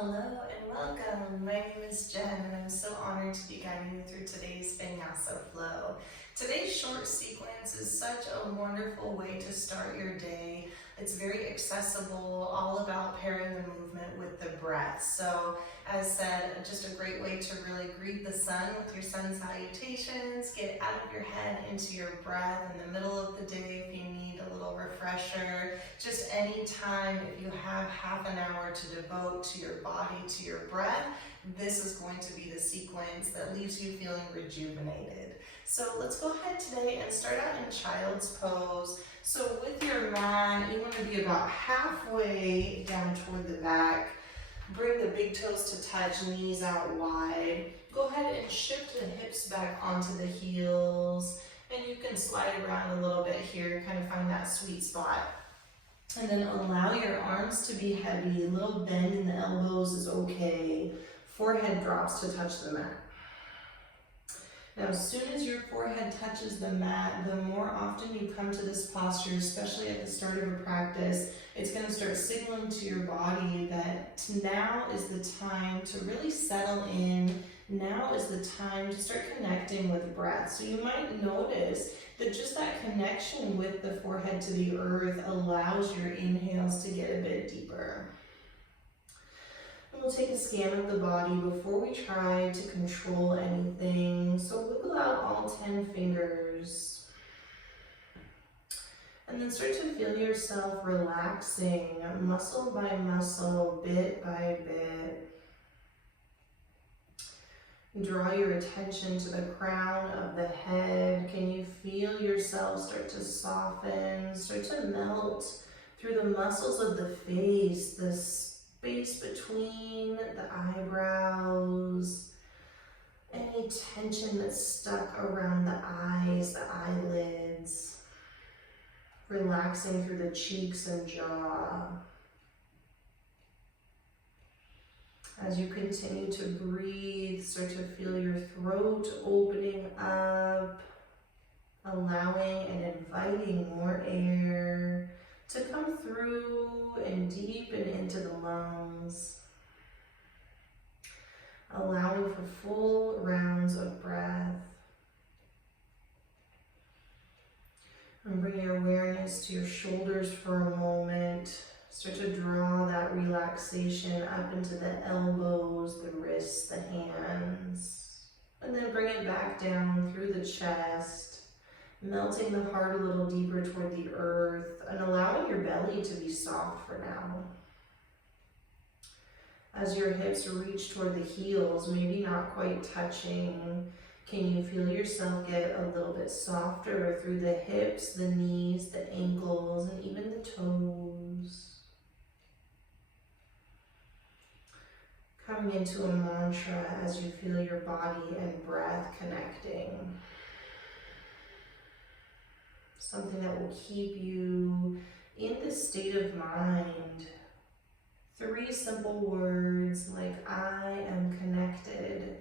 Hello and welcome. My name is Jen and I'm so honored to be guiding you through today's Salutation Flow. Today's short sequence is such a wonderful way to start your day. It's very accessible, all about pairing the movement with the breath. So as said, just a great way to really greet the sun with your sun salutations, get out of your head into your breath in the middle of the day if you need a little refresher. Just any time if you have half an hour to devote to your body, to your breath, this is going to be the sequence that leaves you feeling rejuvenated. So let's go ahead today and start out in child's pose. So with your mat, you want to be about halfway down toward the back. Bring the big toes to touch, knees out wide. Go ahead and shift the hips back onto the heels. And you can slide around a little bit here, kind of find that sweet spot. And then allow your arms to be heavy. A little bend in the elbows is okay. Forehead drops to touch the mat. Now, as soon as your forehead touches the mat, the more often you come to this posture, especially at the start of a practice, it's going to start signaling to your body that now is the time to really settle in. Now is the time to start connecting with breath. So you might notice that just that connection with the forehead to the earth allows your inhales to get a bit deeper. And we'll take a scan of the body before we try to control anything. So wiggle out all 10 fingers. And then start to feel yourself relaxing muscle by muscle, bit by bit. Draw your attention to the crown of the head. Can you feel yourself start to soften, start to melt through the muscles of the face, the space between the eyebrows, any tension that's stuck around the eyes, the eyelids, relaxing through the cheeks and jaw. As you continue to breathe, start to feel your throat opening up, allowing and inviting more air to come through and deepen into the lungs, allowing for full rounds of breath. And bring your awareness to your shoulders for a moment. Start to draw that relaxation up into the elbows, the wrists, the hands. And then bring it back down through the chest, melting the heart a little deeper toward the earth and allowing your belly to be soft for now. As your hips reach toward the heels, maybe not quite touching, can you feel yourself get a little bit softer through the hips, the knees, the ankles, and even the toes? Coming into a mantra as you feel your body and breath connecting. Something that will keep you in this state of mind. 3 simple words like I am connected,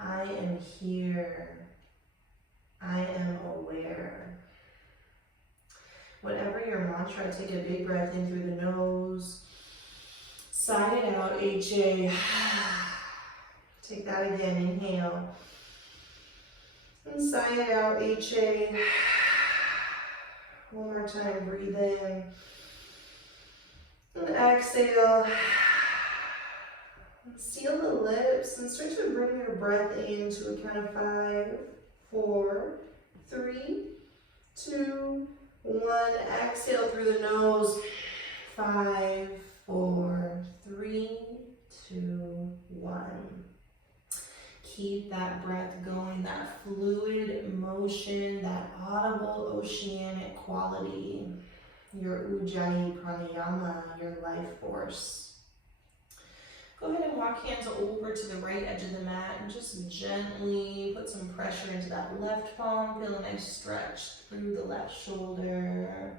I am here, I am aware. Whatever your mantra, take a big breath in through the nose. Sigh it out, HA. Take that again, inhale. And sigh it out, HA. One more time, breathe in. And exhale. And seal the lips and start to bring your breath in to a count of 5, 4, 3, 2, 1. Exhale through the nose. 5, 4, 3, 2, 1. Keep that breath going, that fluid motion, that audible oceanic quality, your Ujjayi pranayama, your life force. Go ahead and walk hands over to the right edge of the mat and just gently put some pressure into that left palm. Feel a nice stretch through the left shoulder.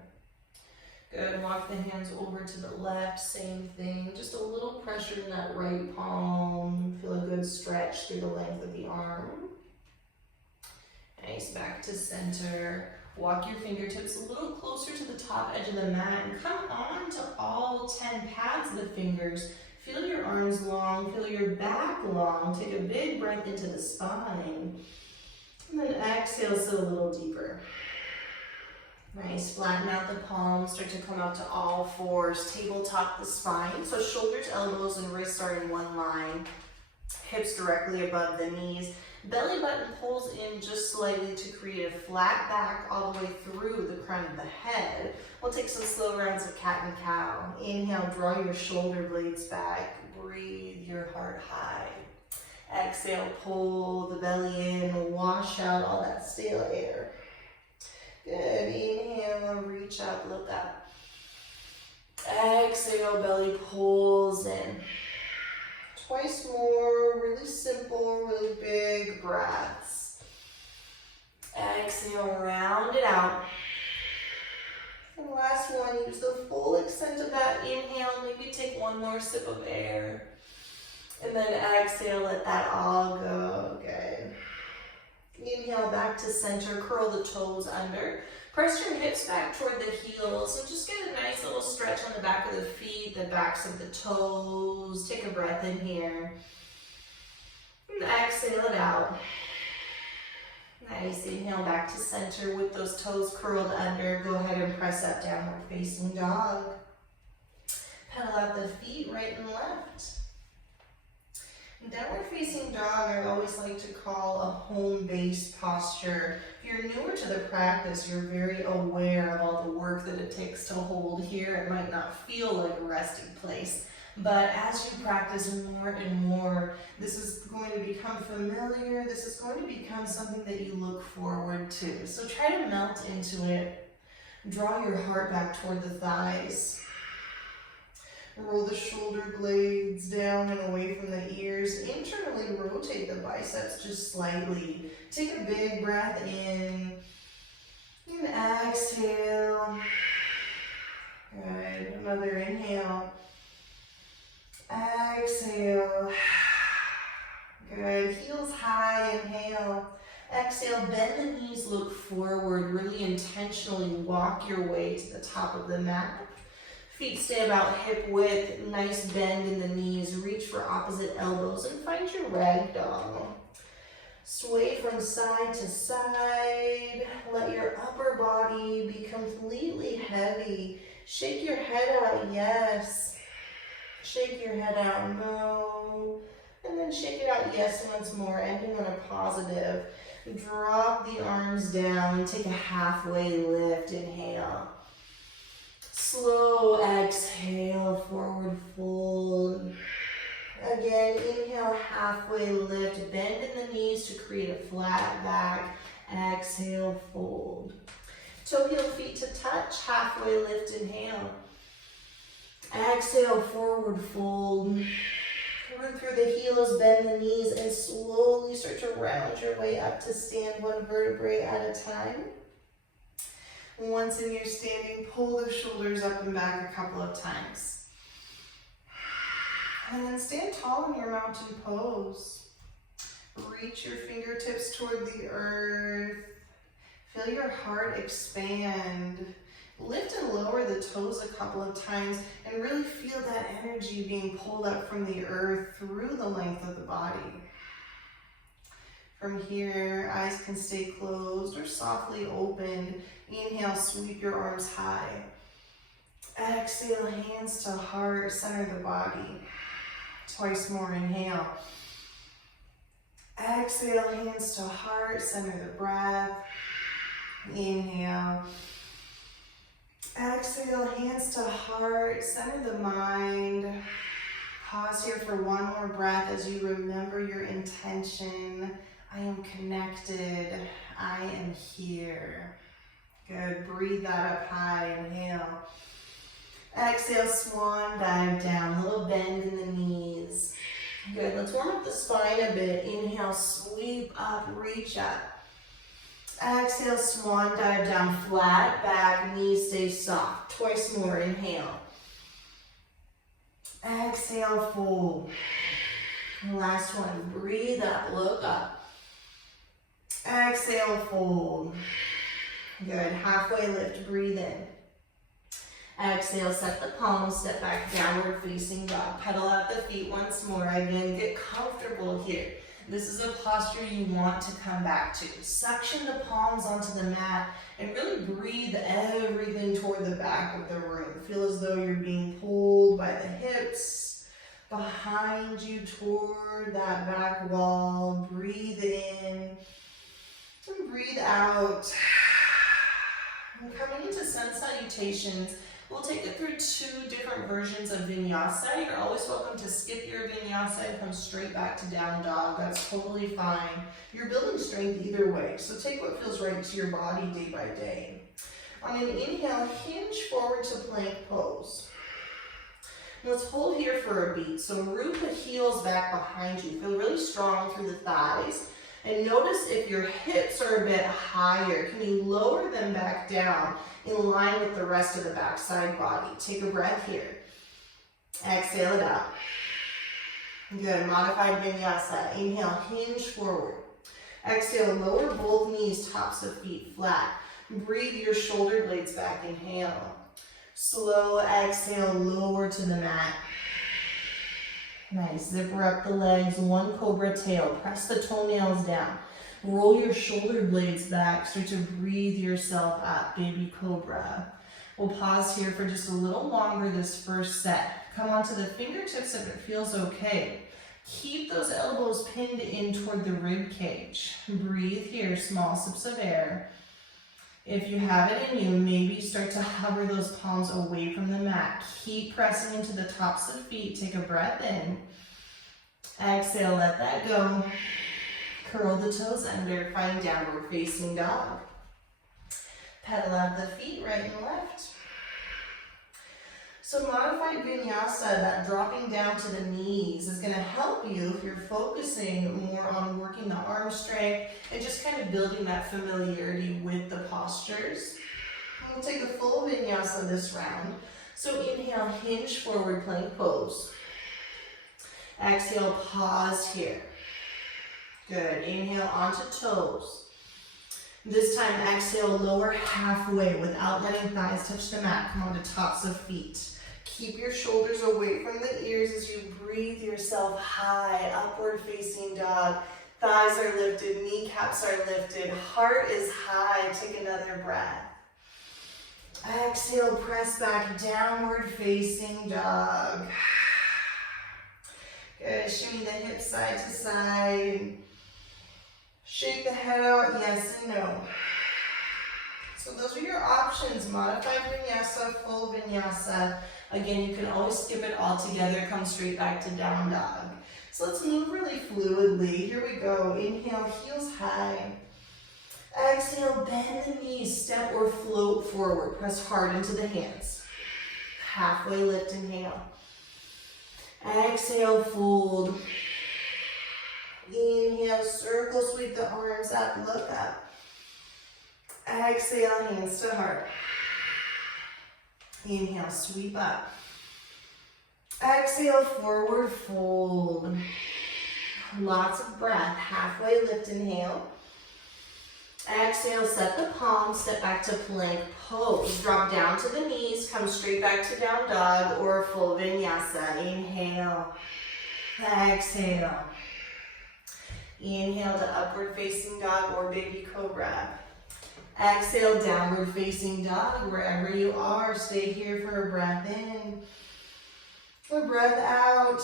Good, walk the hands over to the left, same thing. Just a little pressure in that right palm. Feel a good stretch through the length of the arm. Nice, back to center. Walk your fingertips a little closer to the top edge of the mat and come on to all 10 pads of the fingers. Feel your arms long, feel your back long. Take a big breath into the spine. And then exhale, sit a little deeper. Nice, flatten out the palms, start to come up to all fours, tabletop the spine. So shoulders, elbows, and wrists are in one line. Hips directly above the knees. Belly button pulls in just slightly to create a flat back all the way through the crown of the head. We'll take some slow rounds of cat and cow. Inhale, draw your shoulder blades back. Breathe your heart high. Exhale, pull the belly in, wash out all that stale air. Good, inhale, reach up, look up. Exhale, belly pulls in. Twice more, really simple, really big breaths. Exhale, round it out. And last one, use the full extent of that inhale. Maybe take one more sip of air. And then exhale, let that all go. Good. Inhale back to center, curl the toes under. Press your hips back toward the heels and just get a nice little stretch on the back of the feet, the backs of the toes. Take a breath in here. And exhale it out. Nice, inhale back to center with those toes curled under. Go ahead and press up, downward facing dog. Pedal out the feet right and left. Downward facing dog, I always like to call a home-based posture. If you're newer to the practice, you're very aware of all the work that it takes to hold here. It might not feel like a resting place, but as you practice more and more, this is going to become familiar. This is going to become something that you look forward to. So try to melt into it. Draw your heart back toward the thighs. Roll the shoulder blades down and away from the ears. Internally rotate the biceps just slightly. Take a big breath in. And exhale. Good. Another inhale. Exhale. Good. Heels high. Inhale. Exhale. Bend the knees, look forward. Really intentionally walk your way to the top of the mat. Feet stay about hip width, nice bend in the knees. Reach for opposite elbows and find your ragdoll. Sway from side to side. Let your upper body be completely heavy. Shake your head out, yes. Shake your head out, no. And then shake it out, yes, once more, ending on a positive. Drop the arms down, take a halfway lift, inhale. Slow exhale, forward fold. Again, inhale, halfway lift, bend in the knees to create a flat back. Exhale, fold. Toe heel feet to touch, halfway lift, inhale. Exhale, forward fold. Root through the heels, bend the knees, and slowly start to round your way up to stand one vertebrae at a time. Once in your standing, pull the shoulders up and back a couple of times. And then stand tall in your mountain pose. Reach your fingertips toward the earth. Feel your heart expand. Lift and lower the toes a couple of times and really feel that energy being pulled up from the earth through the length of the body. From here, eyes can stay closed or softly opened. Inhale, sweep your arms high. Exhale, hands to heart, center the body. Twice more, inhale. Exhale, hands to heart, center the breath. Inhale. Exhale, hands to heart, center the mind. Pause here for one more breath as you remember your intention. I am connected. I am here. Good. Breathe that up high. Inhale. Exhale, swan dive down. Little bend in the knees. Good. Let's warm up the spine a bit. Inhale, sweep up, reach up. Exhale, swan dive down, flat back, knees stay soft. Twice more. Inhale. Exhale, fold. Last one. Breathe up, look up. Exhale, fold. Good. Halfway lift, breathe in. Exhale, set the palms, step back, downward facing dog. Pedal out the feet once more. Again, get comfortable here. This is a posture you want to come back to. Suction the palms onto the mat and really breathe everything toward the back of the room. Feel as though you're being pulled by the hips behind you toward that back wall. Breathe in and breathe out. And coming into sun salutations, we'll take it through 2 different versions of vinyasa. You're always welcome to skip your vinyasa and come straight back to down dog. That's totally fine. You're building strength either way, so take what feels right to your body day by day. On an inhale, hinge forward to plank pose. Let's hold here for a beat. So root the heels back behind you. Feel really strong through the thighs. And notice if your hips are a bit higher, can you lower them back down in line with the rest of the backside body? Take a breath here. Exhale it out. Good, modified vinyasa. Inhale, hinge forward. Exhale, lower both knees, tops of feet flat. Breathe your shoulder blades back. Inhale. Slow exhale, lower to the mat. Nice, zipper up the legs, 1 cobra tail. Press the toenails down. Roll your shoulder blades back. Start to breathe yourself up, baby cobra. We'll pause here for just a little longer this first set. Come onto the fingertips if it feels okay. Keep those elbows pinned in toward the rib cage. Breathe here, small sips of air. If you have it in you, maybe start to hover those palms away from the mat. Keep pressing into the tops of feet. Take a breath in. Exhale, let that go. Curl the toes under, find downward facing dog. Pedal out the feet right and left. So modified vinyasa, that dropping down to the knees, is going to help you if you're focusing more on working the arm strength and just kind of building that familiarity with the postures. We'll take a full vinyasa this round. So inhale, hinge forward, plank pose. Exhale, pause here. Good, inhale onto toes. This time exhale, lower halfway without letting thighs touch the mat. Come on to tops of feet. Keep your shoulders away from the ears as you breathe yourself high, upward facing dog. Thighs are lifted, kneecaps are lifted, heart is high. Take another breath. Exhale, press back, downward facing dog. Good, shimmy the hips side to side. Shake the head out, yes and no. So those are your options, modified vinyasa, full vinyasa. Again, you can always skip it all together, come straight back to down dog. So let's move really fluidly. Here we go. Inhale, heels high. Exhale, bend the knees, step or float forward. Press hard into the hands. Halfway lift, inhale. Exhale, fold. Inhale, circle, sweep the arms up, look up. Exhale, hands to heart. Inhale, sweep up. Exhale, forward fold. Lots of breath. Halfway lift, inhale. Exhale, set the palms, step back to plank pose. Drop down to the knees, come straight back to down dog or full vinyasa. Inhale. Exhale. Inhale to upward facing dog or baby cobra. Exhale, downward facing dog. Wherever you are, stay here for a breath in. A breath out.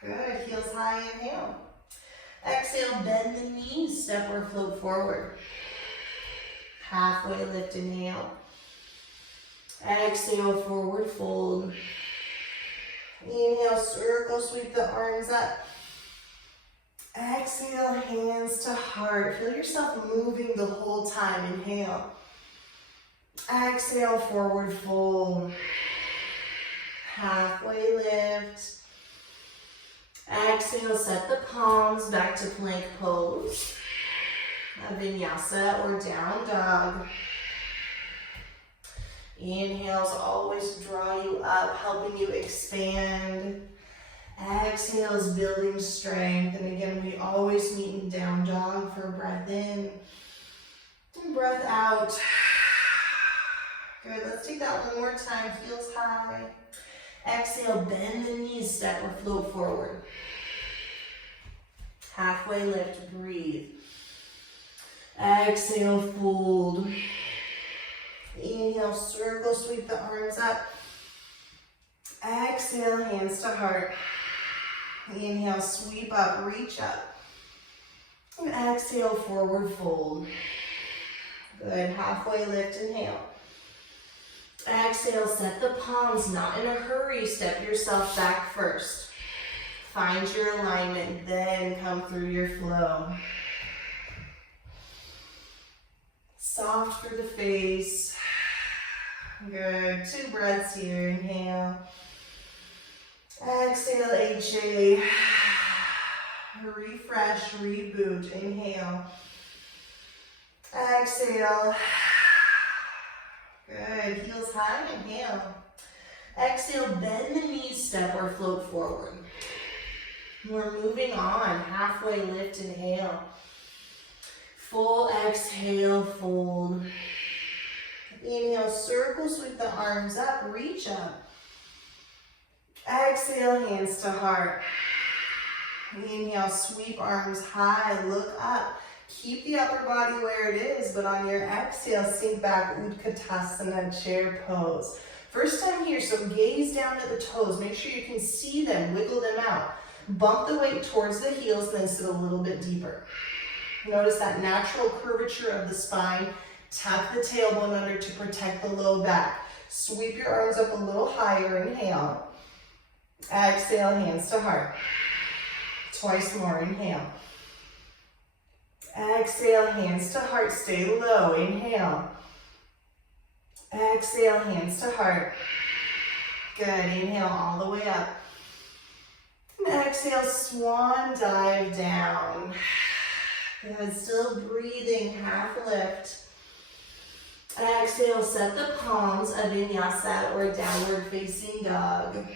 Good, heels high, inhale. Exhale, bend the knees, step or float forward. Halfway lift, inhale. Exhale, forward fold. Inhale, circle, sweep the arms up. Exhale, hands to heart. Feel yourself moving the whole time. Inhale. Exhale, forward fold. Halfway lift. Exhale, set the palms back to plank pose. A vinyasa or down dog. Inhales always draw you up, helping you expand. Exhale is building strength. And again, we always meet in down dog for a breath in and breath out. Good, let's take that one more time, heels high. Exhale, bend the knees, step or float forward. Halfway lift, breathe. Exhale, fold. Inhale, circle, sweep the arms up. Exhale, hands to heart. Inhale, sweep up, reach up. And exhale, forward fold. Good, halfway lift, inhale. Exhale, set the palms, not in a hurry, step yourself back first. Find your alignment, then come through your flow. Soft through the face. Good, 2 breaths here, inhale. Exhale, HA. Refresh, reboot, inhale. Exhale. Good, heels high, inhale. Exhale, bend the knees, step or float forward. We're moving on, halfway lift, inhale. Full exhale, fold. Inhale, circle, sweep the arms up, reach up. Exhale, hands to heart. Inhale, sweep arms high, look up. Keep the upper body where it is, but on your exhale, sink back, Utkatasana, chair pose. First time here, so gaze down at the toes. Make sure you can see them, wiggle them out. Bump the weight towards the heels, then sit a little bit deeper. Notice that natural curvature of the spine. Tuck the tailbone under to protect the low back. Sweep your arms up a little higher, inhale. Exhale, hands to heart. Twice more, inhale. Exhale, hands to heart, stay low, inhale. Exhale, hands to heart. Good, inhale all the way up. And exhale, swan dive down. Good, still breathing, half lift. Exhale, set the palms of vinyasa or downward facing dog.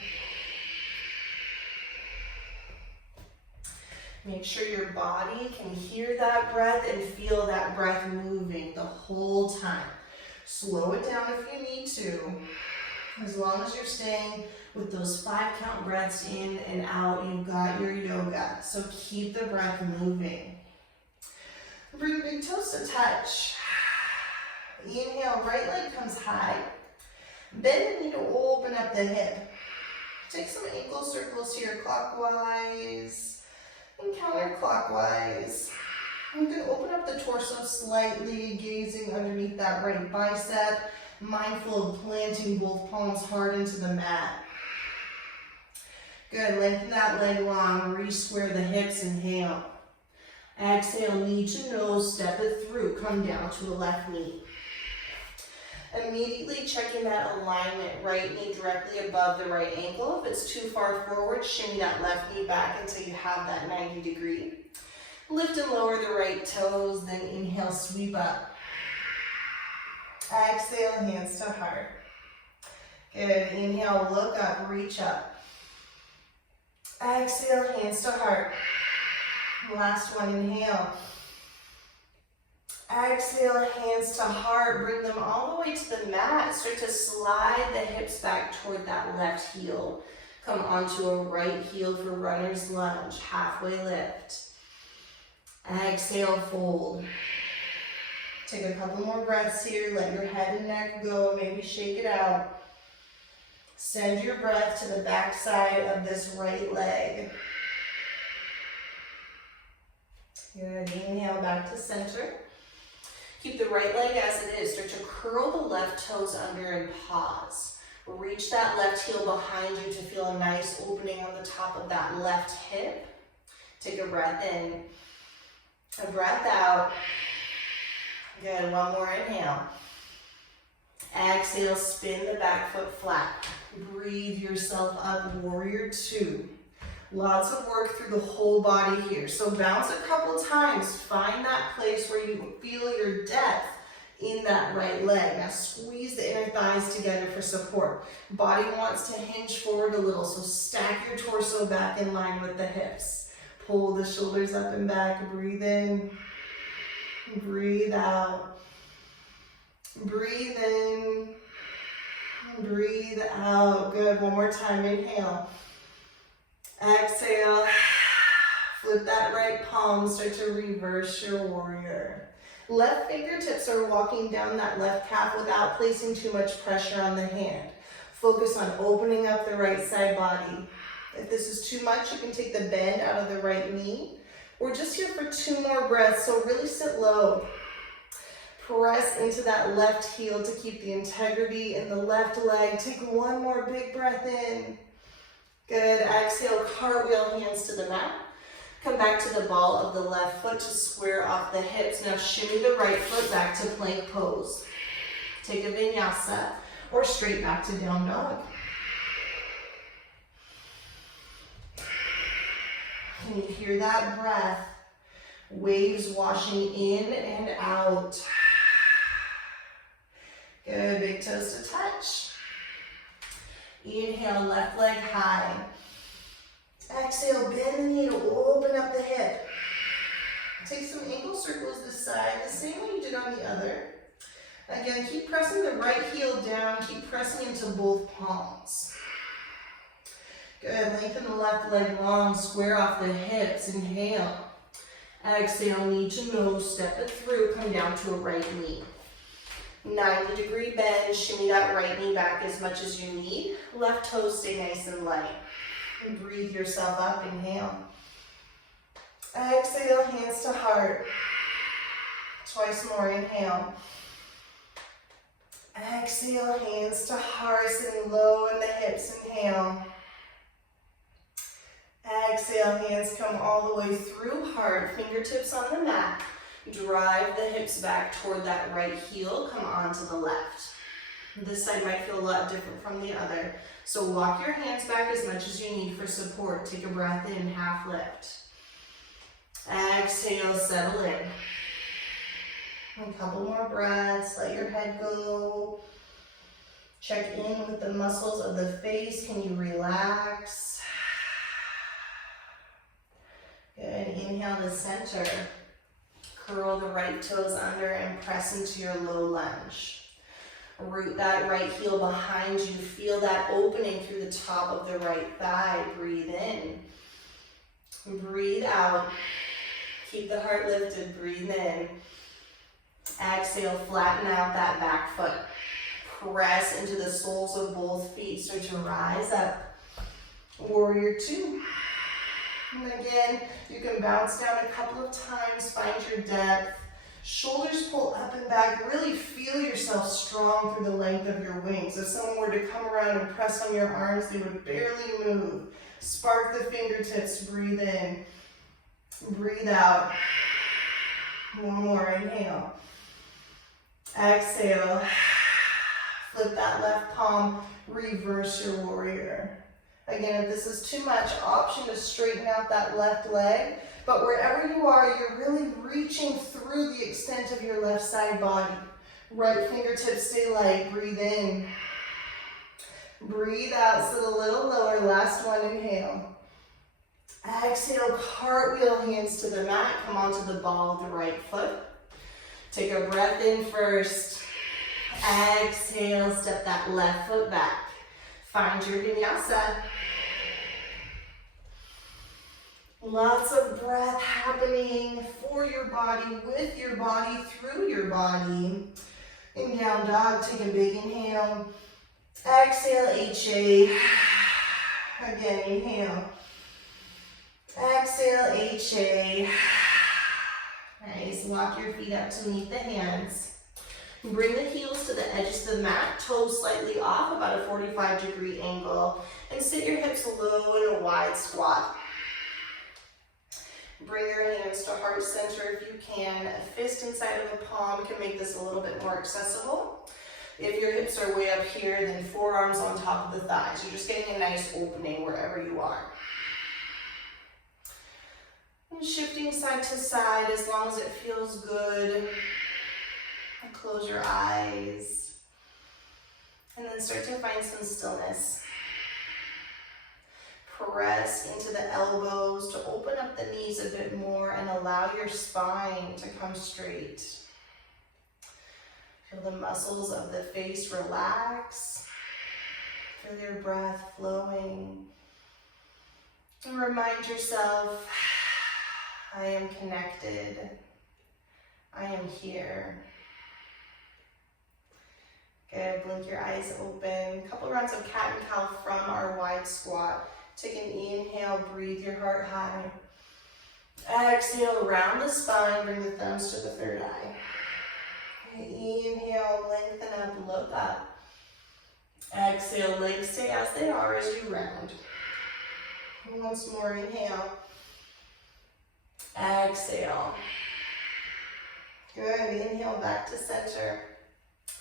Make sure your body can hear that breath and feel that breath moving the whole time. Slow it down if you need to. As long as you're staying with those 5 count breaths in and out, you've got your yoga. So keep the breath moving. Bring big toes to touch. Inhale, right leg comes high. Bend the knee to open up the hip. Take some ankle circles here, clockwise and counterclockwise. You can open up the torso slightly, gazing underneath that right bicep, mindful of planting both palms hard into the mat. Good, lengthen that leg long, re-square the hips, inhale. Exhale, knee to nose, step it through, come down to a left knee. Immediately checking that alignment, right knee directly above the right ankle. If it's too far forward, shimmy that left knee back until you have that 90 degree. Lift and lower the right toes, then inhale, sweep up. Exhale, hands to heart. Good, inhale, look up, reach up. Exhale, hands to heart. Last one, inhale. Exhale, hands to heart, bring them all the way to the mat. Start to slide the hips back toward that left heel. Come onto a right heel for runner's lunge, halfway lift. Exhale, fold. Take a couple more breaths here, let your head and neck go, maybe shake it out. Send your breath to the back side of this right leg. Good, inhale back to center. Keep the right leg as it is. Start to curl the left toes under and pause. Reach that left heel behind you to feel a nice opening on the top of that left hip. Take a breath in, a breath out. Good, one more inhale. Exhale, spin the back foot flat. Breathe yourself up, warrior 2. Lots of work through the whole body here. So bounce a couple times. Find that place where you feel your depth in that right leg. Now squeeze the inner thighs together for support. Body wants to hinge forward a little, so stack your torso back in line with the hips. Pull the shoulders up and back. Breathe in. Breathe out. Breathe in. Breathe out. Good. One more time. Inhale. Exhale. Flip that right palm. Start to reverse your warrior. Left fingertips are walking down that left calf without placing too much pressure on the hand. Focus on opening up the right side body. If this is too much, you can take the bend out of the right knee. We're just here for 2 more breaths, so really sit low. Press into that left heel to keep the integrity in the left leg. Take 1 more big breath in. Good. Exhale, cartwheel, hands to the mat. Come back to the ball of the left foot to square off the hips. Now shimmy the right foot back to plank pose. Take a vinyasa or straight back to down dog. Can you hear that breath? Waves washing in and out. Good, big toes to touch. Inhale, left leg high. Exhale, bend the knee to open up the hip. Take some ankle circles this side, the same way you did on the other. Again, keep pressing the right heel down, keep pressing into both palms. Good, lengthen the left leg long, square off the hips, inhale. Exhale, knee to nose, step it through, come down to a right knee. 90-degree bend, shimmy that right knee back as much as you need. Left toes stay nice and light. And breathe yourself up, inhale. Exhale, hands to heart. Twice more, inhale. Exhale, hands to heart, sitting low in the hips, inhale. Exhale, hands come all the way through heart, fingertips on the mat. Drive the hips back toward that right heel, come onto the left. This side might feel a lot different from the other. So walk your hands back as much as you need for support. Take a breath in, half lift. Exhale, settle in. A couple more breaths, let your head go. Check in with the muscles of the face. Can you relax? Good, inhale to center. Curl the right toes under and press into your low lunge. Root that right heel behind you. Feel that opening through the top of the right thigh. Breathe in. Breathe out. Keep the heart lifted. Breathe in. Exhale, flatten out that back foot. Press into the soles of both feet. Start to rise up. Warrior 2. And again, you can bounce down a couple of times. Find your depth. Shoulders pull up and back. Really feel yourself strong through the length of your wings. If someone were to come around and press on your arms, they would barely move. Spark the fingertips. Breathe in. Breathe out. One more. Inhale. Exhale. Flip that left palm. Reverse your warrior. Again, if this is too much, option to straighten out that left leg. But wherever you are, you're really reaching through the extent of your left side body. Right fingertips stay light. Breathe in. Breathe out. Sit a little lower. Last one. Inhale. Exhale. Cartwheel, hands to the mat. Come onto the ball of the right foot. Take a breath in first. Exhale. Step that left foot back. Find your vinyasa. Lots of breath happening for your body, with your body, through your body. In down dog, take a big inhale. Exhale, HA. Again, inhale. Exhale, HA. Nice. Walk your feet up to meet the hands. Bring the heels to the edges of the mat, toes slightly off, about a 45-degree angle, and sit your hips low in a wide squat. Bring your hands to heart center if you can. A fist inside of a palm can make this a little bit more accessible. If your hips are way up here, then forearms on top of the thighs. You're just getting a nice opening wherever you are. And shifting side to side as long as it feels good. And close your eyes. And then start to find some stillness. Press into the elbows to open up the knees a bit more and allow your spine to come straight. Feel the muscles of the face relax. Feel your breath flowing. And remind yourself, I am connected. I am here. Good, blink your eyes open. A couple rounds of cat and cow from our wide squat. Take an inhale, breathe your heart high. Exhale, round the spine, bring the thumbs to the third eye. Inhale, lengthen up, look up. Exhale, legs stay as they are as you round. Once more, inhale. Exhale. Good, inhale back to center.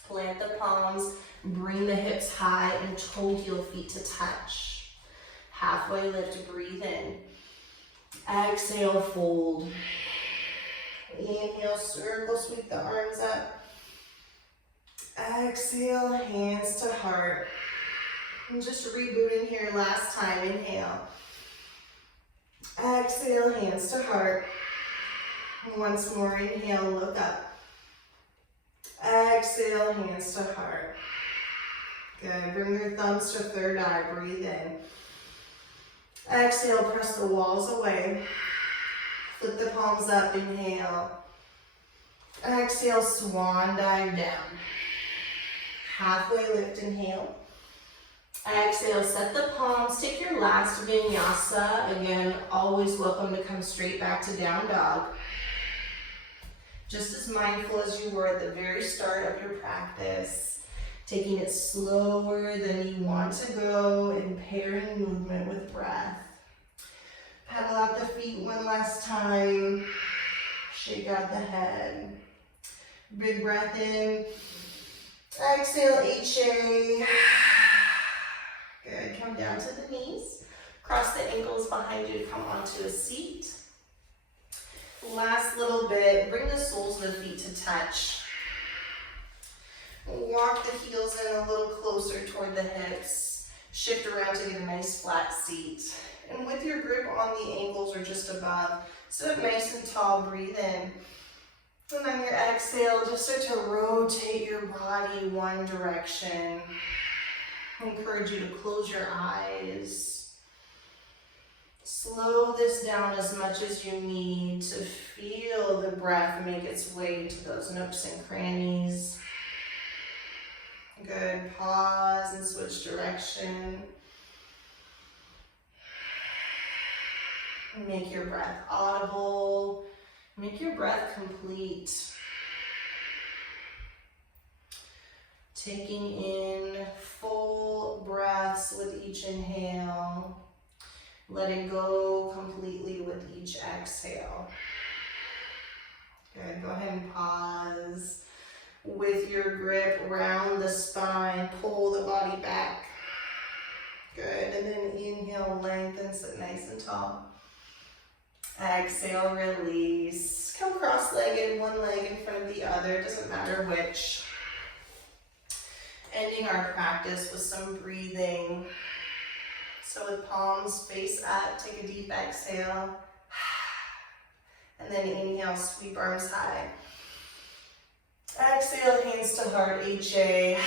Plant the palms, bring the hips high and toe heel feet to touch. Halfway lift, breathe in. Exhale, fold. Inhale, circle, sweep the arms up. Exhale, hands to heart. And just rebooting here last time, inhale. Exhale, hands to heart. Once more, inhale, look up. Exhale, hands to heart. Good, bring your thumbs to third eye, breathe in. Exhale, press the walls away. Flip the palms up, inhale. Exhale, swan dive down. Halfway lift, inhale. Exhale, set the palms, take your last vinyasa. Again, always welcome to come straight back to down dog. Just as mindful as you were at the very start of your practice, taking it slower than you want to go and pairing movement with breath. Paddle out the feet one last time. Shake out the head. Big breath in. Exhale, HA. Good, come down to the knees. Cross the ankles behind you to come onto a seat. Last little bit, bring the soles of the feet to touch. Walk the heels in a little closer toward the hips. Shift around to get a nice flat seat. And with your grip on the ankles or just above, sit up nice and tall, breathe in. And on your exhale, just start to rotate your body one direction. I encourage you to close your eyes. Slow this down as much as you need to feel the breath make its way to those nooks and crannies. Good, pause and switch direction. Make your breath audible. Make your breath complete. Taking in full breaths with each inhale. Letting go completely with each exhale. Good, go ahead and pause. With your grip, round the spine, pull the body back. Good, and then inhale, lengthen, sit nice and tall. Exhale, release. Come cross-legged, one leg in front of the other, doesn't matter which. Ending our practice with some breathing. So with palms face up, take a deep exhale. And then inhale, sweep arms high. Exhale, hands to heart, HA.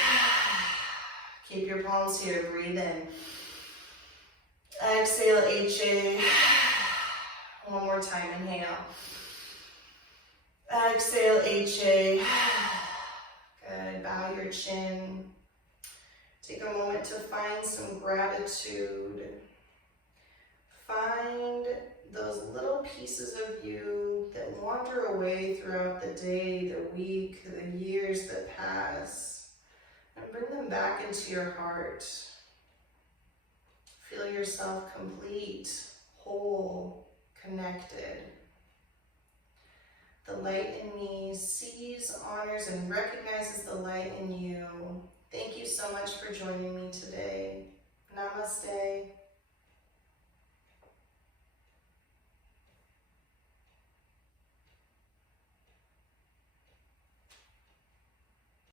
Keep your palms here, breathe in. Exhale, HA. One more time, inhale. Exhale, HA. Good, bow your chin. Take a moment to find some gratitude. Find those little pieces of you that wander away throughout the day, the week, the years that pass, and bring them back into your heart. Feel yourself complete, whole, connected. The light in me sees, honors, and recognizes the light in you. Thank you so much for joining me today. Namaste.